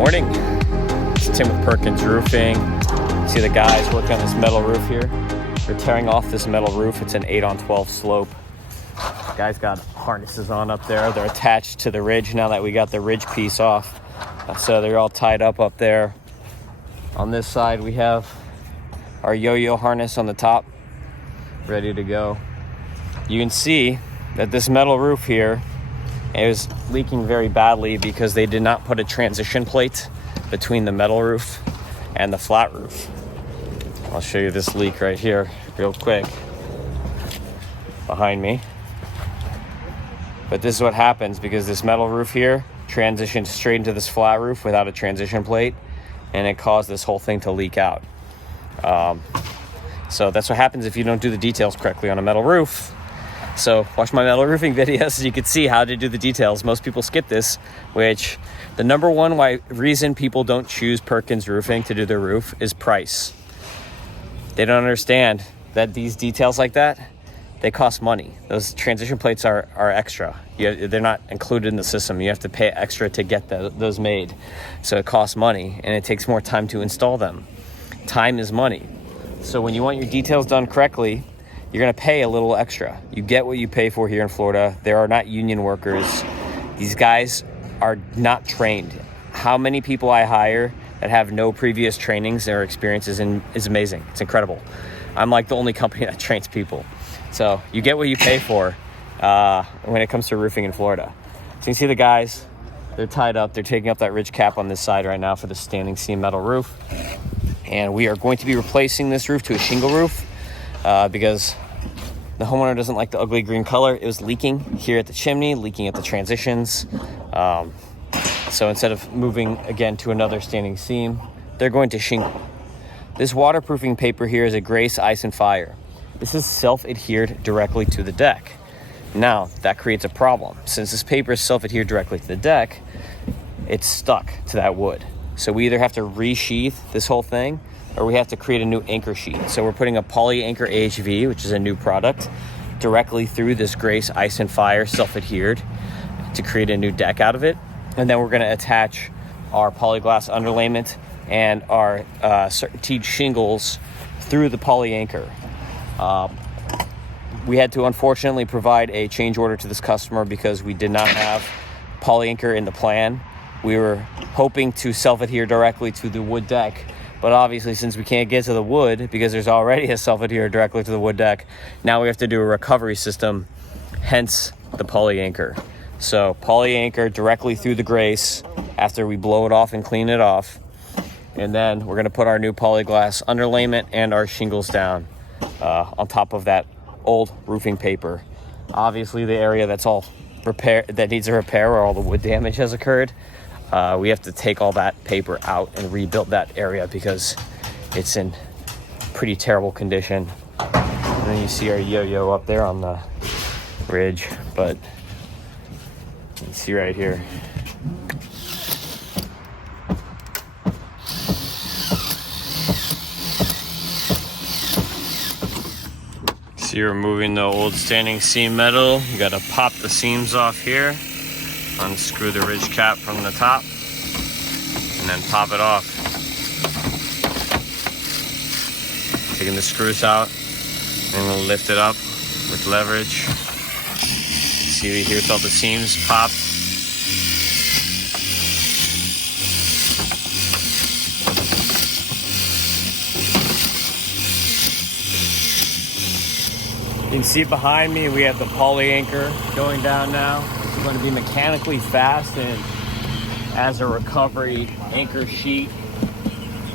Morning. It's Tim with Perkins Roofing. See the guys working on this metal roof here. They're tearing off this metal roof. It's an 8-on-12 slope. The guys got harnesses on up there. They're attached to the ridge now that we got the ridge piece off. So they're all tied up there. On this side we have our yo-yo harness on the top, ready to go. You can see that this metal roof here is leaking very badly because they did not put a transition plate between the metal roof and the flat roof. I'll show you this leak right here real quick behind me. But this is what happens because this metal roof here transitioned straight into this flat roof without a transition plate, and it caused this whole thing to leak out. So that's what happens if you don't do the details correctly on a metal roof. So watch my metal roofing videos so you can see how to do the details. Most people skip this, which the number one reason people don't choose Perkins Roofing to do their roof is price. They don't understand that these details like that, they cost money. Those transition plates are extra. They're not included in the system. You have to pay extra to get those made. So it costs money and it takes more time to install them. Time is money. So when you want your details done correctly, you're gonna pay a little extra. You get what you pay for here in Florida. There are not union workers. These guys are not trained. How many people I hire that have no previous trainings or experiences is amazing. It's incredible. I'm like the only company that trains people. So you get what you pay for when it comes to roofing in Florida. So you can see the guys, they're tied up. They're taking up that ridge cap on this side right now for the standing seam metal roof. And we are going to be replacing this roof to a shingle roof because the homeowner doesn't like the ugly green color. It was leaking here at the chimney, leaking at the transitions. So instead of moving again to another standing seam, they're going to shingle. This waterproofing paper here is a Grace Ice and Fire. This is self-adhered directly to the deck. Now, that creates a problem. Since this paper is self-adhered directly to the deck, it's stuck to that wood. So we either have to resheath this whole thing or we have to create a new anchor sheet. So we're putting a Polyanchor HV, which is a new product, directly through this Grace Ice and Fire self-adhered to create a new deck out of it. And then we're gonna attach our polyglass underlayment and our CertainTeed shingles through the Polyanchor. We had to unfortunately provide a change order to this customer because we did not have Polyanchor in the plan. We were hoping to self-adhere directly to the wood deck, but obviously since we can't get to the wood because there's already a self-adhere directly to the wood deck, now we have to do a recovery system, hence the Polyanchor. So Polyanchor directly through the Grace after we blow it off and clean it off. And then we're gonna put our new polyglass underlayment and our shingles down on top of that old roofing paper. Obviously the area that's all that needs a repair where all the wood damage has occurred, we have to take all that paper out and rebuild that area because it's in pretty terrible condition. And then you see our yo-yo up there on the ridge, but you see right here. So you're removing the old standing seam metal. You gotta pop the seams off here, unscrew the ridge cap from the top, and then pop it off. Taking the screws out, and we'll lift it up with leverage. See here, it's all the seams popped. You can see behind me, we have the Polyanchor going down now. It's going to be mechanically fast and as a recovery anchor sheet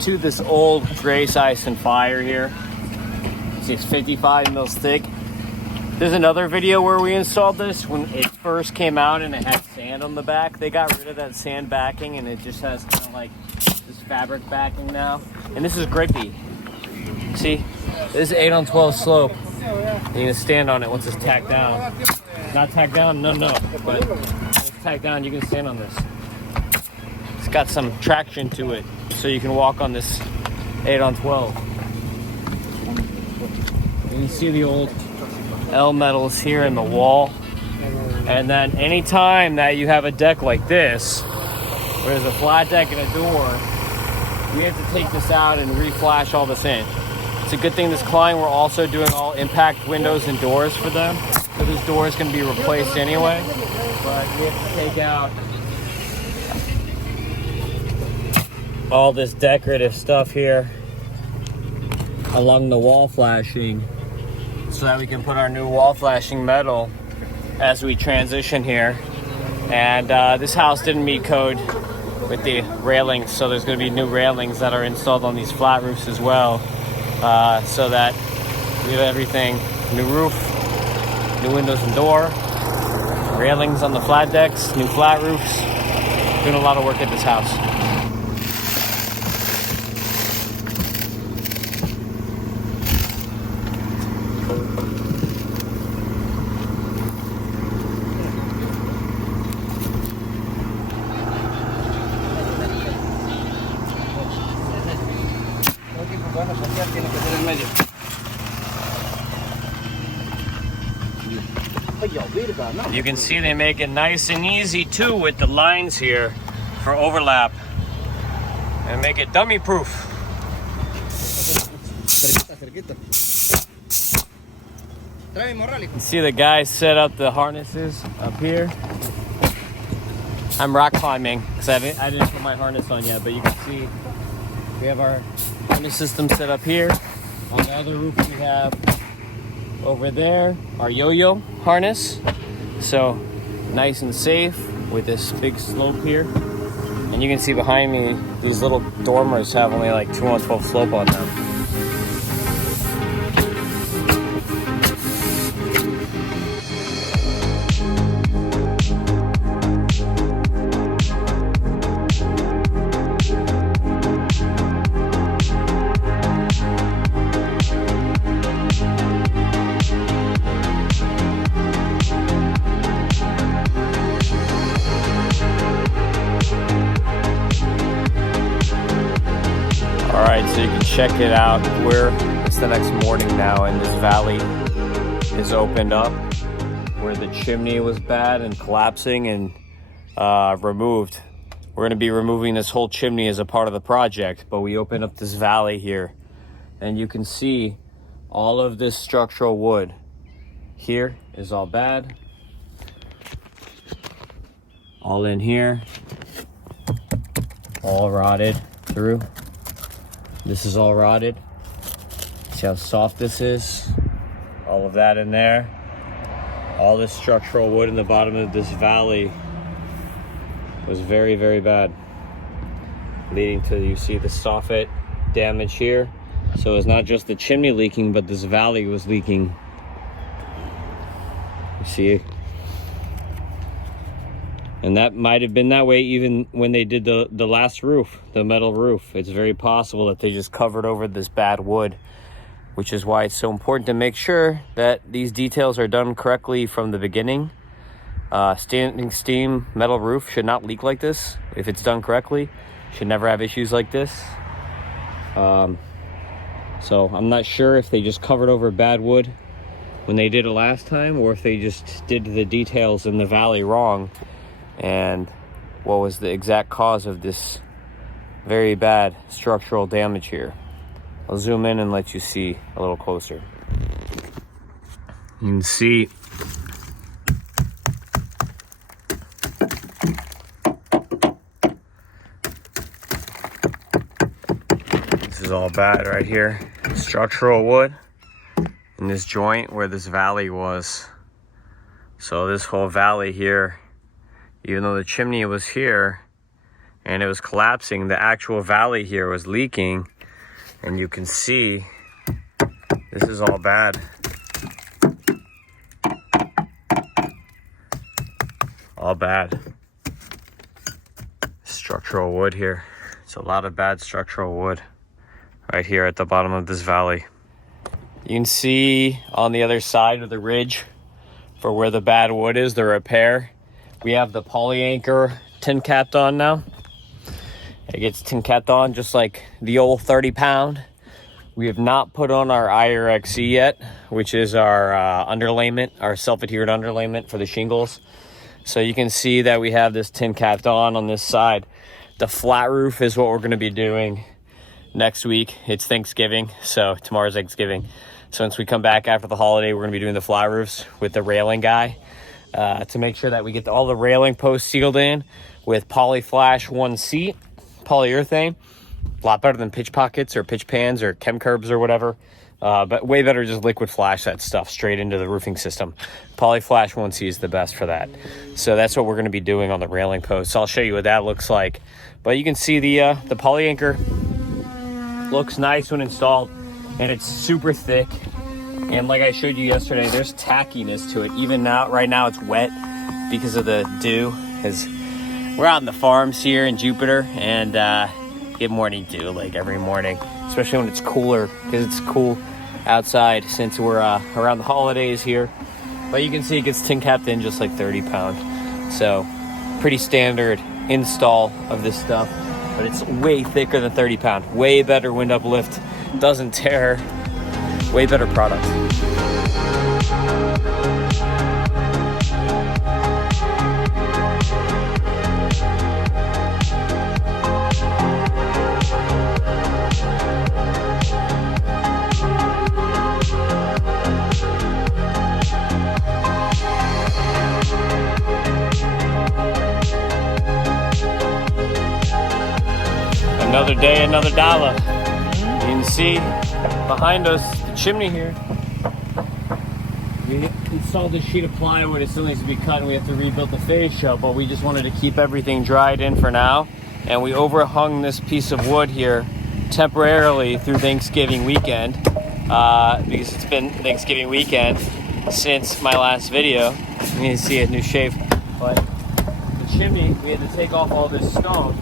to this old Grace Ice and Fire here. See, it's 55 mils thick. There's another video where we installed this when it first came out and it had sand on the back. They got rid of that sand backing and it just has kind of like this fabric backing now. And this is grippy. See, this is 8-on-12 slope. You need to stand on it once it's tacked down. Not tacked down, no. But once it's tacked down, you can stand on this. It's got some traction to it, so you can walk on this 8-on-12. You can see the old L metals here in the wall. And then anytime that you have a deck like this, where there's a flat deck and a door, we have to take this out and re-flash all this in. It's a good thing this client, we're also doing all impact windows and doors for them. So this door is going to be replaced anyway, but we have to take out all this decorative stuff here along the wall flashing so that we can put our new wall flashing metal as we transition here. And this house didn't meet code with the railings, so there's going to be new railings that are installed on these flat roofs as well, so that we have everything, new roof, new windows and door, railings on the flat decks, new flat roofs. Doing a lot of work at this house. You can see they make it nice and easy too with the lines here for overlap and make it dummy proof. You can see the guys set up the harnesses up here. I'm rock climbing because I didn't put my harness on yet, but you can see we have our harness system set up here. On the other roof we have over there our yo-yo harness. So nice and safe with this big slope here. And you can see behind me, these little dormers have only like 212 slope on them. Alright, so you can check it out. It's the next morning now, and this valley is opened up where the chimney was bad and collapsing and removed. We're going to be removing this whole chimney as a part of the project, but we opened up this valley here, and you can see all of this structural wood here is all bad. All in here, all rotted through. This is all rotted. See how soft this is? All of that in there. All this structural wood in the bottom of this valley was very, very bad. Leading to, you see the soffit damage here. So it's not just the chimney leaking, but this valley was leaking. You see? And that might have been that way even when they did the last roof, the metal roof. It's very possible that they just covered over this bad wood, which is why it's so important to make sure that these details are done correctly from the beginning. Standing steam metal roof should not leak like this. If it's done correctly, should never have issues like this. So I'm not sure if they just covered over bad wood when they did it last time, or if they just did the details in the valley wrong. And what was the exact cause of this very bad structural damage here. I'll zoom in and let you see a little closer. You can see this is all bad right here. Structural wood in this joint where this valley was. So this whole valley here, even though the chimney was here and it was collapsing, the actual valley here was leaking. And you can see this is all bad. All bad. Structural wood here. It's a lot of bad structural wood right here at the bottom of this valley. You can see on the other side of the ridge for where the bad wood is, the repair. We have the polyanchor tin capped on now. It gets tin capped on just like the old 30-pound. We have not put on our IRXE yet, which is our underlayment, our self-adhered underlayment for the shingles. So you can see that we have this tin capped on this side. The flat roof is what we're going to be doing next week. It's Thanksgiving, so tomorrow's Thanksgiving. So once we come back after the holiday, we're going to be doing the flat roofs with the railing guy to make sure that we get all the railing posts sealed in with Polyflash 1C, polyurethane. A lot better than pitch pockets or pitch pans or chem curbs or whatever. But way better just liquid flash that stuff straight into the roofing system. Polyflash 1C is the best for that. So that's what we're going to be doing on the railing posts. I'll show you what that looks like. But you can see the polyanchor looks nice when installed, and it's super thick. And like I showed you yesterday, there's tackiness to it. Even now, right now it's wet because of the dew. Because we're out in the farms here in Jupiter, and get morning dew like every morning, especially when it's cooler, because it's cool outside since we're around the holidays here. But you can see it gets tin capped in just like 30 pound. So pretty standard install of this stuff, but it's way thicker than 30 pound. Way better wind uplift, doesn't tear, way better product. Another day, another dollar. You can see behind us the chimney here. We installed this sheet of plywood. It still needs to be cut, and we have to rebuild the fascia, but we just wanted to keep everything dried in for now. And we overhung this piece of wood here temporarily through Thanksgiving weekend because it's been Thanksgiving weekend since my last video. You can see a new shape, but the chimney, we had to take off all this stone.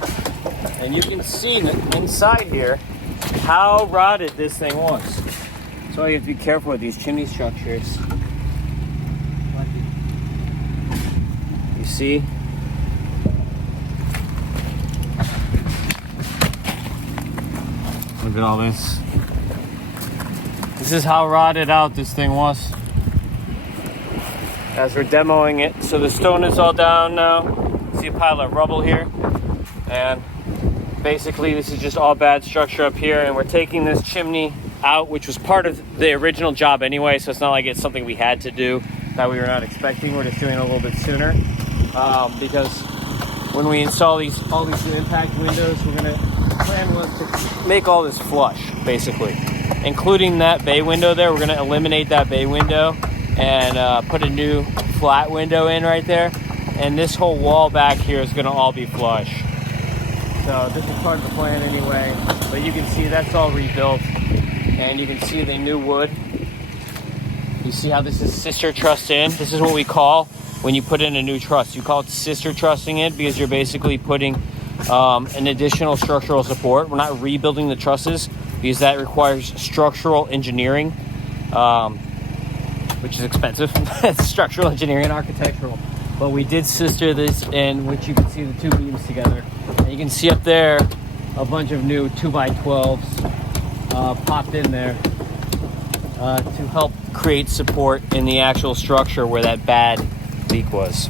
And you can see inside here how rotted this thing was. So you have to be careful with these chimney structures. You see? Look at all this. This is how rotted out this thing was as we're demoing it. So the stone is all down now. See a pile of rubble here. And basically, this is just all bad structure up here, and we're taking this chimney out, which was part of the original job anyway, so it's not like it's something we had to do that we were not expecting. We're just doing it a little bit sooner because when we install all these new impact windows, the plan was to make all this flush, basically, including that bay window there. We're going to eliminate that bay window and put a new flat window in right there, and this whole wall back here is going to all be flush. So this is part of the plan anyway, but you can see that's all rebuilt, and you can see the new wood. You see how this is sister trussed in? This is what we call when you put in a new truss. You call it sister trussing it because you're basically putting an additional structural support. We're not rebuilding the trusses because that requires structural engineering, which is expensive. Structural engineering and architectural. But we did sister this in, which you can see the two beams together. And you can see up there a bunch of new 2x12s popped in there to help create support in the actual structure where that bad leak was.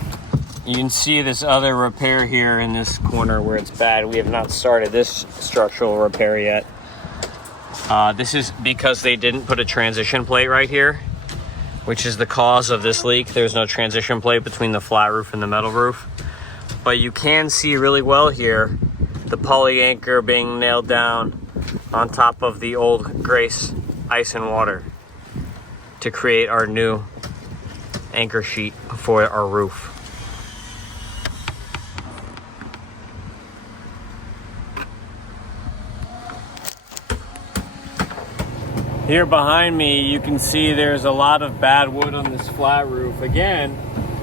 You can see this other repair here in this corner where it's bad. We have not started this structural repair yet. This is because they didn't put a transition plate right here, which is the cause of this leak. There's no transition plate between the flat roof and the metal roof. But you can see really well here the polyanchor being nailed down on top of the old Grace ice and water to create our new anchor sheet for our roof. Here behind me, you can see there's a lot of bad wood on this flat roof. Again,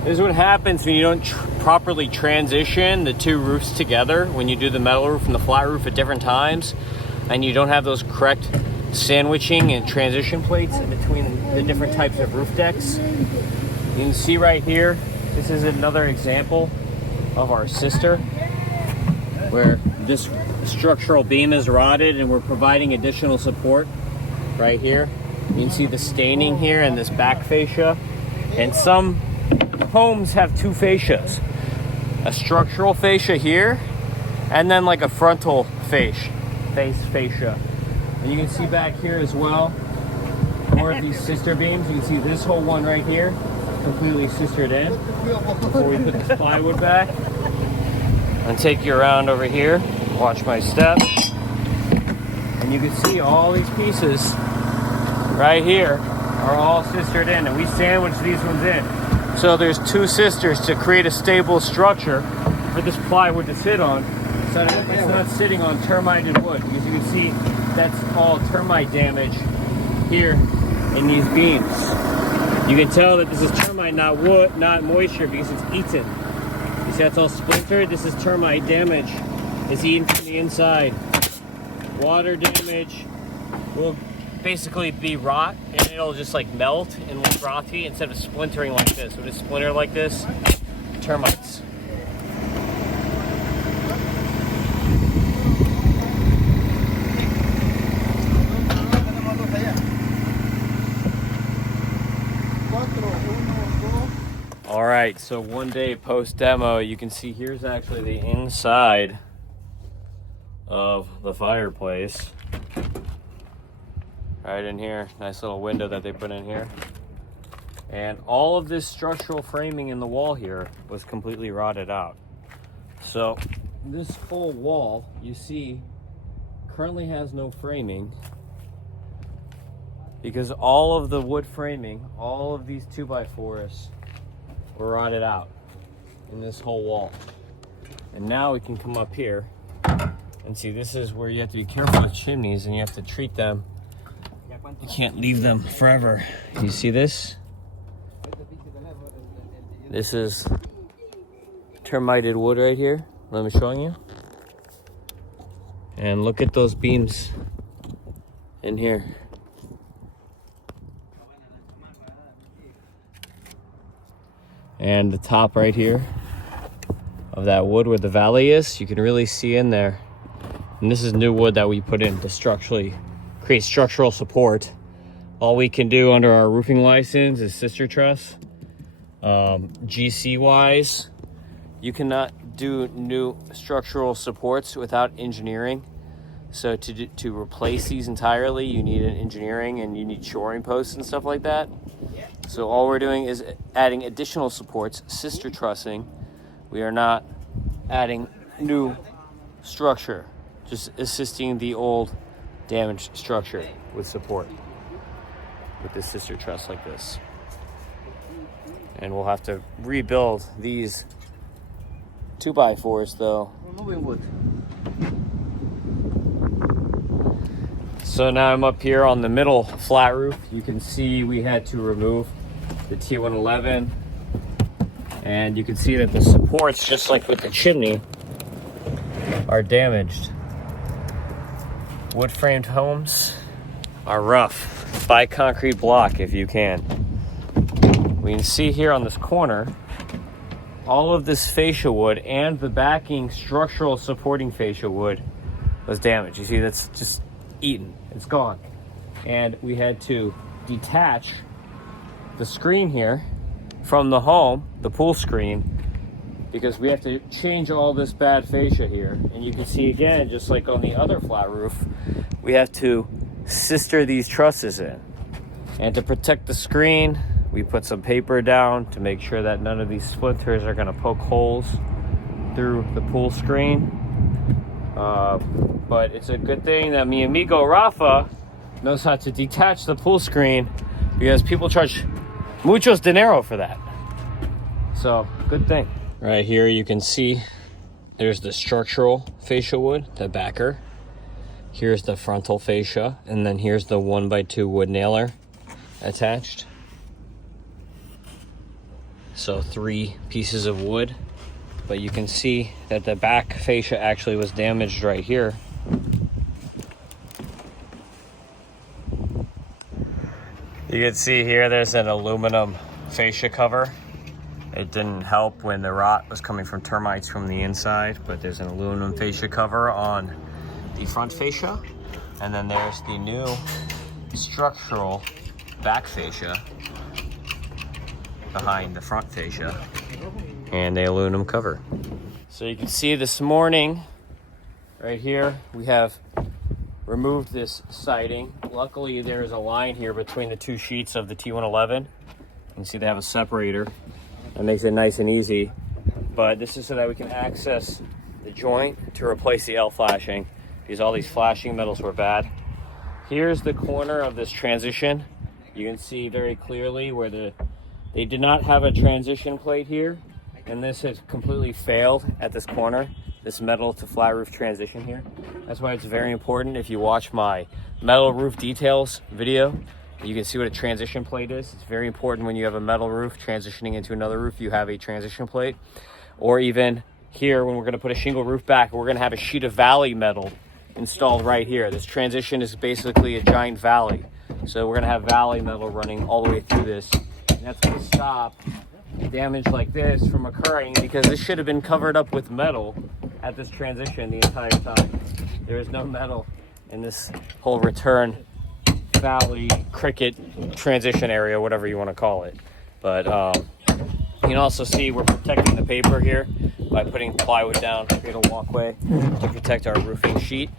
this is what happens when you don't properly transition the two roofs together, when you do the metal roof and the flat roof at different times, and you don't have those correct sandwiching and transition plates in between the different types of roof decks. You can see right here, this is another example of our sister, where this structural beam is rotted and we're providing additional support right here. You can see the staining here and this back fascia. And some homes have two fascias. A structural fascia here and then like a frontal face fascia. And you can see back here as well, more of these sister beams. You can see this whole one right here, completely sistered in. Before we put this plywood back, and take you around over here, watch my step, and you can see all these pieces right here are all sistered in, and we sandwich these ones in. So there's two sisters to create a stable structure for this plywood to sit on, so that it's not sitting on termited wood, because you can see that's all termite damage here in these beams. You can tell that this is termite, not wood, not moisture, because it's eaten. You see that's all splintered? This is termite damage. It's eaten from the inside. Water damage will basically be rot, and it'll just like melt and look frothy instead of splintering like this. Would it splinter like this? Termites. All right, so one day post demo, you can see here's actually the inside of the fireplace. Right in here, nice little window that they put in here. And all of this structural framing in the wall here was completely rotted out. So this whole wall, you see, currently has no framing, because all of the wood framing, all of these 2x4s were rotted out in this whole wall. And now we can come up here and see, this is where you have to be careful with chimneys, and you have to treat them. You can't leave them forever. You see this? This is termited wood right here. Let me show you. And look at those beams in here. And the top right here of that wood where the valley is, you can really see in there. And this is new wood that we put in to structurally create structural support. All we can do under our roofing license is sister truss. GC wise, you cannot do new structural supports without engineering. So to replace these entirely, you need an engineering, and you need shoring posts and stuff like that. So all we're doing is adding additional supports, sister trussing. We are not adding new structure, just assisting the old damaged structure with support with this sister truss like this. And we'll have to rebuild these 2x4s though. Removing wood. So now I'm up here on the middle flat roof. You can see we had to remove the T111, and you can see that the supports, just like with the chimney, are damaged. Wood framed homes are rough. Buy concrete block if you can. We can see here on this corner, all of this fascia wood and the backing structural supporting fascia wood was damaged. You see, that's just eaten. It's gone. And we had to detach the screen here from the home, the pool screen, because we have to change all this bad fascia here. And you can see again, just like on the other flat roof, we have to sister these trusses in. And to protect the screen, we put some paper down to make sure that none of these splinters are gonna poke holes through the pool screen. But it's a good thing that mi amigo Rafa knows how to detach the pool screen, because people charge muchos dinero for that. So, good thing. Right here you can see there's the structural fascia wood, the backer. Here's the frontal fascia, and then here's the 1x2 wood nailer attached. So 3 pieces of wood, but you can see that the back fascia actually was damaged right here. You can see here there's an aluminum fascia cover. It didn't help when the rot was coming from termites from the inside, but there's an aluminum fascia cover on the front fascia. And then there's the new structural back fascia behind the front fascia, and the aluminum cover. So you can see this morning Right here, we have removed this siding. Luckily, there is a line here between the two sheets of the T111. You can see they have a separator. That makes it nice and easy. But this is so that we can access the joint to replace the L flashing, because all these flashing metals were bad. Here's the corner of this transition. You can see very clearly where they did not have a transition plate here, and this has completely failed at this corner, this metal to flat roof transition here. That's why it's very important. If you watch my metal roof details video, you can see what a transition plate is. It's very important when you have a metal roof transitioning into another roof, you have a transition plate. Or even here, when we're going to put a shingle roof back, we're going to have a sheet of valley metal installed right here. This transition is basically a giant valley. So we're going to have valley metal running all the way through this. And that's going to stop damage like this from occurring, because this should have been covered up with metal at this transition the entire time. There is no metal in this whole return valley cricket transition area, whatever you want to call it. But you can also see we're protecting the paper here by putting plywood down to create a walkway to protect our roofing sheet.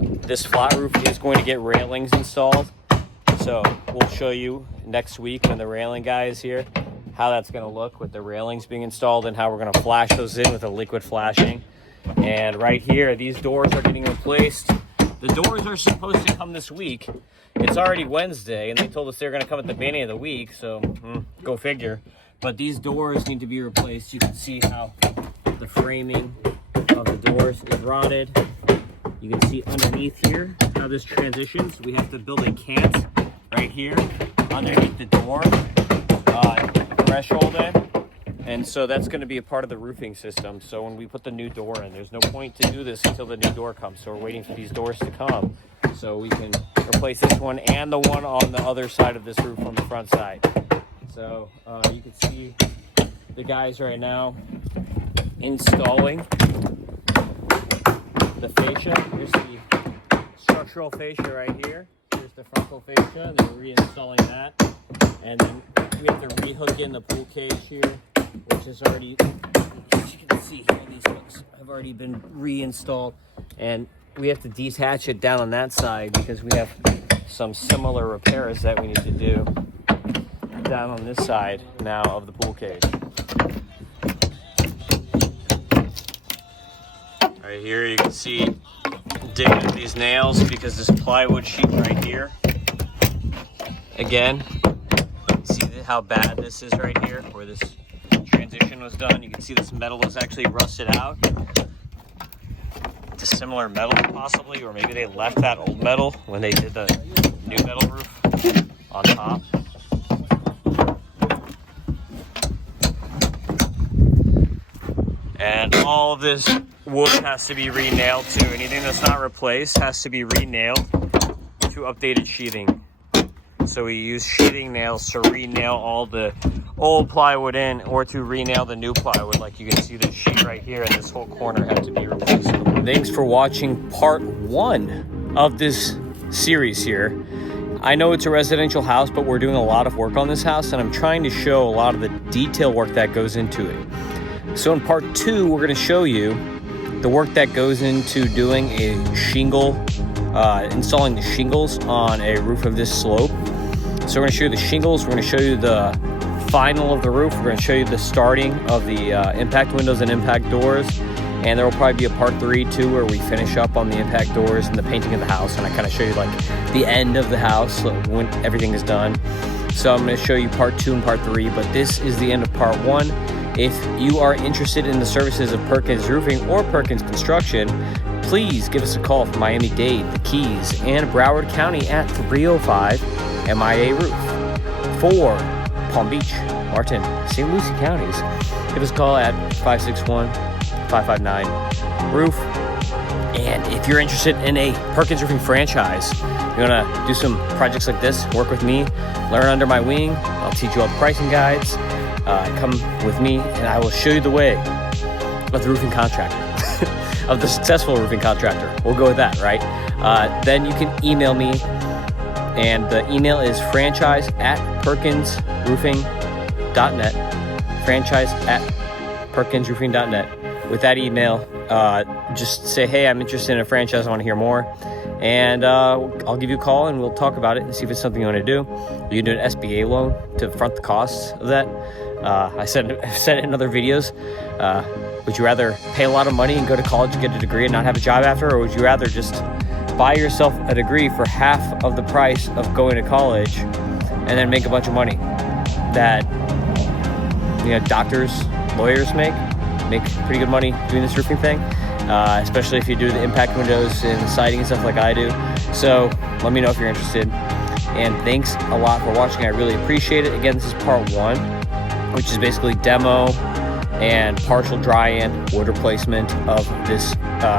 This flat roof is going to get railings installed, so we'll show you next week when the railing guy is here how that's going to look with the railings being installed and how we're going to flash those in with a liquid flashing. And right here, these doors are getting replaced. The doors are supposed to come this week. It's already Wednesday, and they told us they were going to come at the beginning of the week, so go figure. But these doors need to be replaced. You can see how the framing of the doors is rotted. You can see underneath here how this transitions. We have to build a cant right here underneath the door threshold in. And so that's going to be a part of the roofing system. So when we put the new door in, there's no point to do this until the new door comes. So we're waiting for these doors to come so we can replace this one and the one on the other side of this roof on the front side. So you can see the guys right now installing the fascia. Here's the structural fascia right here. Here's the frontal fascia. They're reinstalling that. And then we have to rehook in the pool cage here, which is already, as you can see here, these hooks have already been reinstalled. And we have to detach it down on that side because we have some similar repairs that we need to do down on this side now of the pool cage. Right here you can see digging up these nails because this plywood sheet right here, again, see how bad this is right here where this transition was done. You can see this metal was actually rusted out. It's a similar metal possibly, or maybe they left that old metal when they did the new metal roof on top. And all of this wood has to be re-nailed too. Anything that's not replaced has to be re-nailed to updated sheathing. So we use sheathing nails to re-nail all the old plywood in, or to re-nail the new plywood. Like you can see this sheet right here, and this whole corner had to be replaced. Thanks for watching part 1 of this series here. I know it's a residential house, but we're doing a lot of work on this house, and I'm trying to show a lot of the detail work that goes into it. So in part 2, we're going to show you the work that goes into doing a shingle, installing the shingles on a roof of this slope. So we're going to show you the shingles, we're going to show you the final of the roof, we're going to show you the starting of the impact windows and impact doors, and there will probably be a part 3 too where we finish up on the impact doors and the painting of the house, and I kind of show you like the end of the house when everything is done. So I'm going to show you part 2 and part 3, but this is the end of part 1. If you are interested in the services of Perkins Roofing or Perkins Construction, please give us a call from Miami-Dade, the Keys, and Broward County at 305 MIA Roof. For Palm Beach, Martin, St. Lucie counties, give us a call at 561-559-ROOF. And if you're interested in a Perkins Roofing franchise, you want to do some projects like this, work with me, learn under my wing, I'll teach you all the pricing guides. Come with me and I will show you the way of the roofing contractor, of the successful roofing contractor. We'll go with that, right? Then you can email me, and the email is franchise@perkinsroofing.net, franchise@perkinsroofing.net. With that email, just say, hey, I'm interested in a franchise, I want to hear more. And I'll give you a call and we'll talk about it and see if it's something you want to do. You can do an SBA loan to front the costs of that. I've said it in other videos. Would you rather pay a lot of money and go to college and get a degree and not have a job after, or would you rather just buy yourself a degree for half of the price of going to college and then make a bunch of money that, you know, doctors, lawyers make pretty good money doing this roofing thing, especially if you do the impact windows and siding and stuff like I do. So let me know if you're interested. And thanks a lot for watching. I really appreciate it. Again, this is part 1, which is basically demo and partial dry-in wood replacement of this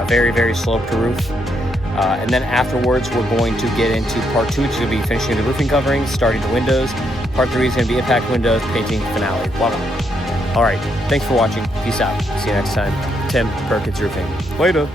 very, very sloped roof. And then afterwards, we're going to get into part 2, which is going to be finishing the roofing coverings, starting the windows. Part 3 is going to be impact windows, painting, finale. Voila. All right. Thanks for watching. Peace out. See you next time. Tim, Perkins Roofing. Later.